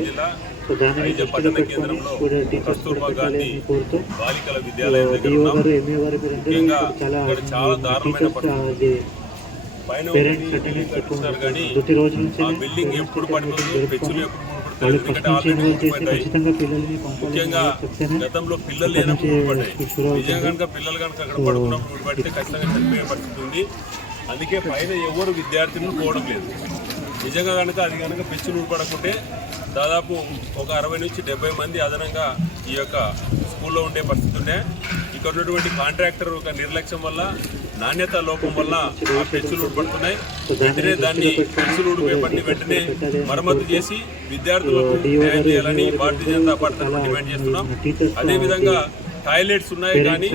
గద్వాల్ జిల్లా ఐజ పట్టణ కేంద్రంలో కస్తూర్బా గాంధీ బాలికల విద్యాలయం దగ్గర ఉన్నాం. ముఖ్యంగా ఇక్కడ చాలా దారుణమైన పరిస్థితి. పైన కట్టిస్తున్నారు కానీ ఆ బిల్డింగ్ ఎప్పుడు పడిపోతుంది, పెచ్చులు ఎప్పుడు పడిపోతుంది. ఎందుకంటే ఆల్రెడీ ఊడిపోతాయి. ముఖ్యంగా గతంలో పిల్లలు లేనప్పుడు ఊడిపడ్డాయి. నిజంగా కనుక పిల్లలు కనుక అక్కడ పడుకున్నప్పుడు ఊడిపడితే ఖచ్చితంగా చనిపోయే పరిస్థితి ఉంది. అందుకే పైన ఎవరు విద్యార్థులను పోవడం లేదు. నిజంగా కనుక అది కనుక పెచ్చులు ఊడిపడకుంటే దాదాపు ఒక 60 నుంచి 70 మంది అదనంగా ఈ యొక్క స్కూల్లో ఉండే పరిస్థితి ఉండే. ఇక్కడ ఉన్నటువంటి కాంట్రాక్టర్ ఒక నిర్లక్ష్యం వల్ల, నాణ్యత లోపం వల్ల ఆ పెచ్చులు ఊడిపడుతున్నాయి. వెంటనే దాన్ని పెచ్చులు ఊడిపోయి వెంటనే మరమ్మతు చేసి విద్యార్థులకు న్యాయం చేయాలని భారతీయ జనతా పార్టీ తరఫున డిమాండ్ చేస్తున్నాం. అదేవిధంగా టాయిలెట్స్ ఉన్నాయి కానీ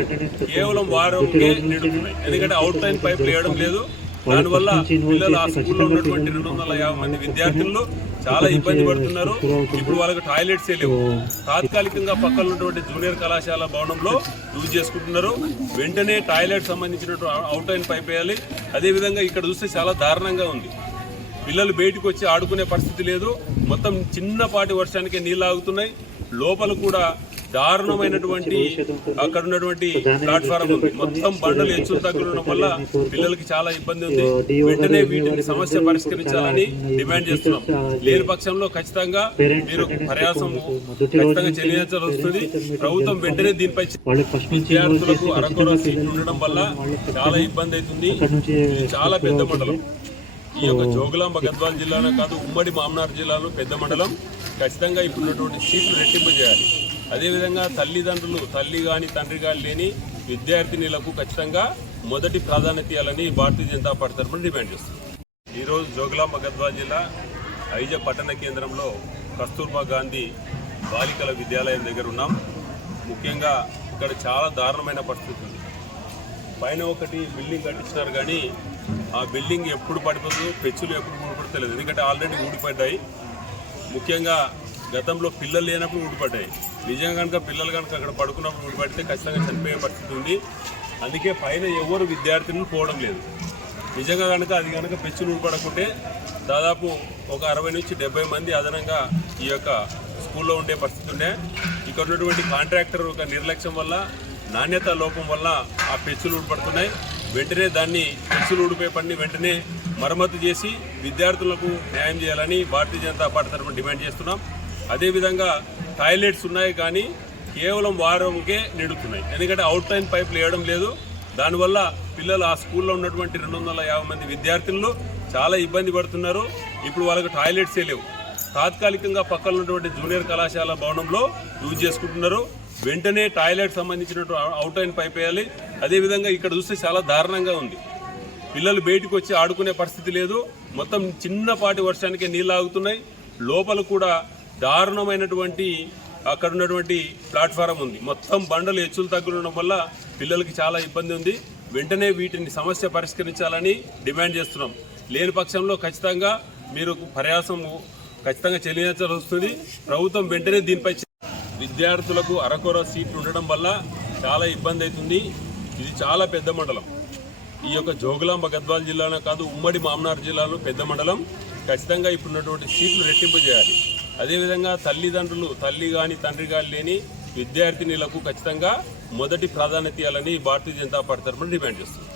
కేవలం వారంకే నిండుతున్నాయి. ఎందుకంటే అవుట్ లైన్ పైపులు వేయడం లేదు. దానివల్ల పిల్లలు ఆ స్కూల్లో ఉన్నటువంటి 250 మంది విద్యార్థులు చాలా ఇబ్బంది పడుతున్నారు. ఇప్పుడు వాళ్ళకి టాయిలెట్స్ లేవు. తాత్కాలికంగా పక్కన ఉన్నటువంటి జూనియర్ కళాశాల భవనంలో యూజ్ చేసుకుంటున్నారు. వెంటనే టాయిలెట్ సంబంధించినటువంటి అవుట్ లైన్ పైప్ వేయాలి. అదేవిధంగా ఇక్కడ చూస్తే చాలా దారుణంగా ఉంది. పిల్లలు బయటకు వచ్చి ఆడుకునే పరిస్థితి లేదు. మొత్తం చిన్నపాటి వర్షానికే నీళ్ళు ఆగుతున్నాయి. లోపల కూడా దారుణమైనటువంటి అక్కడ ఉన్నటువంటి ప్లాట్ఫారం ఉంది. మొత్తం బండలు హెచ్చులు తగ్గుతుండడం వల్ల పిల్లలకి చాలా ఇబ్బంది ఉంది. వెంటనే వీటిని సమస్య పరిష్కరించాలని డిమాండ్ చేస్తున్నాం. లేని పక్షంలో ఖచ్చితంగా మీరు ప్రయాసం ఖచ్చితంగా చెల్లించాల్సి వస్తుంది. ప్రభుత్వం వెంటనే దీనిపై విద్యార్థులకు అరకొర సీట్లు ఉండడం వల్ల చాలా ఇబ్బంది అవుతుంది. ఇది చాలా పెద్ద మండలం. ఈ యొక్క జోగులాంబ గద్వాల్ జిల్లాలో కాదు, ఉమ్మడి మామనార్ జిల్లాలో పెద్ద మండలం. ఖచ్చితంగా ఇప్పుడున్నటువంటి సీట్లు రెట్టింపు చేయాలి. అదేవిధంగా తల్లిదండ్రులు, తల్లి కానీ తండ్రి కానీ లేని విద్యార్థినులకు ఖచ్చితంగా మొదటి ప్రాధాన్యత ఇవ్వాలని భారతీయ జనతా పార్టీ తరఫున డిమాండ్ చేస్తుంది. ఈరోజు జోగులాంబ గద్వాల్ జిల్లా ఐజ పట్టణ కేంద్రంలో కస్తూర్బా గాంధీ బాలికల విద్యాలయం దగ్గర ఉన్నాం. ముఖ్యంగా ఇక్కడ చాలా దారుణమైన పరిస్థితి ఉంది. పైన ఒకటి బిల్డింగ్ కట్టించినారు కానీ ఆ బిల్డింగ్ ఎప్పుడు పడిపోతుందో, పెచ్చులు ఎప్పుడు ఊడిపడతలేదు. ఎందుకంటే ఆల్రెడీ ఊడిపడ్డాయి. ముఖ్యంగా గతంలో పిల్లలు లేనప్పుడు ఊడిపడ్డాయి. నిజంగా కనుక పిల్లలు కనుక అక్కడ పడుకున్నప్పుడు ఊడిపడితే ఖచ్చితంగా చనిపోయే పరిస్థితి ఉంది. అందుకే పైన ఎవరు విద్యార్థులను పోవడం లేదు. నిజంగా కనుక అది కనుక పెచ్చులు ఊడిపడకుంటే దాదాపు ఒక 60 నుంచి 70 మంది అదనంగా ఈ యొక్క స్కూల్లో ఉండే పరిస్థితి ఉండే. ఇక్కడ ఉన్నటువంటి కాంట్రాక్టర్ ఒక నిర్లక్ష్యం వల్ల, నాణ్యత లోపం వల్ల ఆ పెచ్చులు ఊడిపడుతున్నాయి. వెంటనే దాన్ని పెచ్చులు ఊడిపోయి వెంటనే మరమ్మతు చేసి విద్యార్థులకు న్యాయం చేయాలని భారతీయ జనతా పార్టీ తరఫున డిమాండ్ చేస్తున్నాం. అదేవిధంగా టాయిలెట్స్ ఉన్నాయి కానీ కేవలం వారంకే నిండుతున్నాయి. ఎందుకంటే అవుట్ లైన్ పైపులు వేయడం లేదు. దానివల్ల పిల్లలు ఆ స్కూల్లో ఉన్నటువంటి 250 మంది విద్యార్థులు చాలా ఇబ్బంది పడుతున్నారు. ఇప్పుడు వాళ్ళకి టాయిలెట్స్ లేవు. తాత్కాలికంగా పక్కన ఉన్నటువంటి జూనియర్ కళాశాల భవనంలో యూజ్ చేసుకుంటున్నారు. వెంటనే టాయిలెట్ సంబంధించినటువంటి అవుట్ లైన్ పైప్ వేయాలి. అదేవిధంగా ఇక్కడ చూస్తే చాలా దారుణంగా ఉంది. పిల్లలు బయటకు వచ్చి ఆడుకునే పరిస్థితి లేదు. మొత్తం చిన్నపాటి వర్షానికే నీళ్ళు ఆగుతున్నాయి. లోపల కూడా దారుణమైనటువంటి అక్కడ ఉన్నటువంటి ప్లాట్ఫారం ఉంది. మొత్తం బండలు హెచ్చులు తగ్గుతుండడం వల్ల పిల్లలకి చాలా ఇబ్బంది ఉంది. వెంటనే వీటిని సమస్య పరిష్కరించాలని డిమాండ్ చేస్తున్నాం. లేని పక్షంలో ఖచ్చితంగా మీరు ప్రయాసం ఖచ్చితంగా చెల్లించాల్సి వస్తుంది. ప్రభుత్వం వెంటనే దీనిపై విద్యార్థులకు అరకొర సీట్లు ఉండడం వల్ల చాలా ఇబ్బంది అవుతుంది. ఇది చాలా పెద్ద మండలం. ఈ యొక్క జోగులాంబ గద్వాల్ జిల్లాలో కాదు, ఉమ్మడి మామనార్ జిల్లాలో పెద్ద మండలం. ఖచ్చితంగా ఇప్పుడున్నటువంటి సీట్లు రెట్టింపు చేయాలి. అదేవిధంగా తల్లిదండ్రులు, తల్లి కానీ తండ్రి కానీ లేని విద్యార్థినులకు ఖచ్చితంగా మొదటి ప్రాధాన్యత ఇవ్వాలని భారతీయ జనతా పార్టీ తరఫున డిమాండ్ చేస్తుంది.